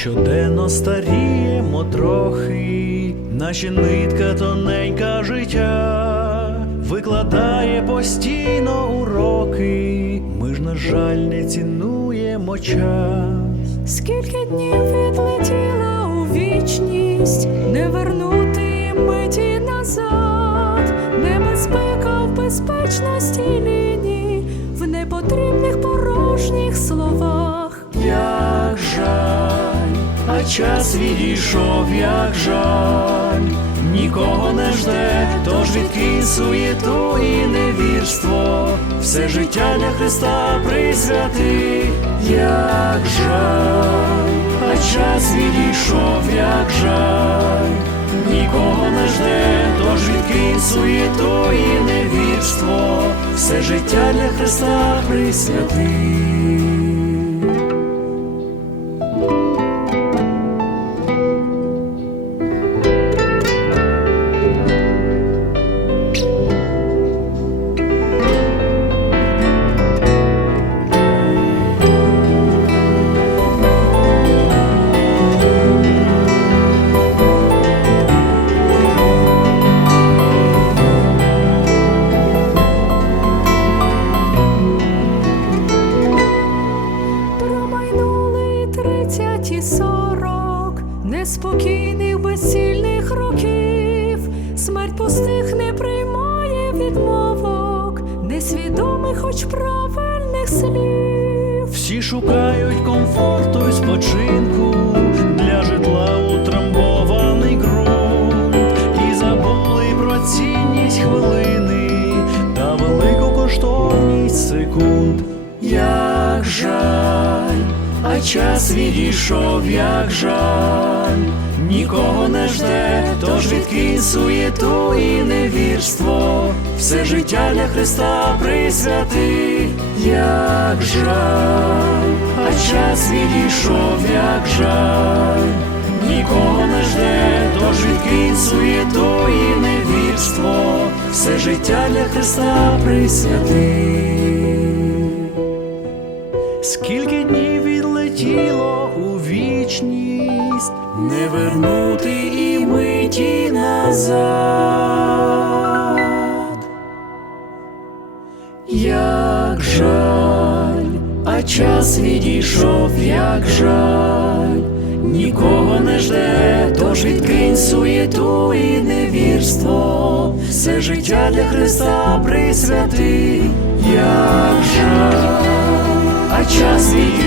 Щоденно старіємо трохи, наче нитка тоненька життя, викладає постійно уроки. Ми ж, на жаль, не цінуємо час. Скільки днів відлетіло у вічність, не вернути миті назад, небезпека в безпечності лінії, в непотрібних порожніх словах. Як жаль, час відійшов, як жаль, нікого не жде, тож відкинь суєту і невірство, все життя для Христа присвяти, як жаль, а час відійшов, як жаль, нікого не жде, тож відкинь суєту і невірство, все життя для Христа присвяти. Тридцять і сорок неспокійних безцільних років. Смерть пустих не приймає відмовок, несвідомих, хоч правильних слів. Всі шукають комфорту і спочинку для житла утрамбований ґрунт і забули про цінність хвилини та велику коштовність секунд. Як жаль, а час відійшов, як жаль, нікого не жде, тож відкинь суєту і невірство, все життя для Христа присвяти, як жаль, а час відійшов, як жаль, нікого не жде, тож відкинь суєту і невірство, все життя для Христа присвяти. Скільки днів не вернути і миті назад. Як жаль, а час відійшов, як жаль, нікого не жде, тож відкинь суєту і невірство, все життя для Христа присвяти, як жаль, а час відійшов,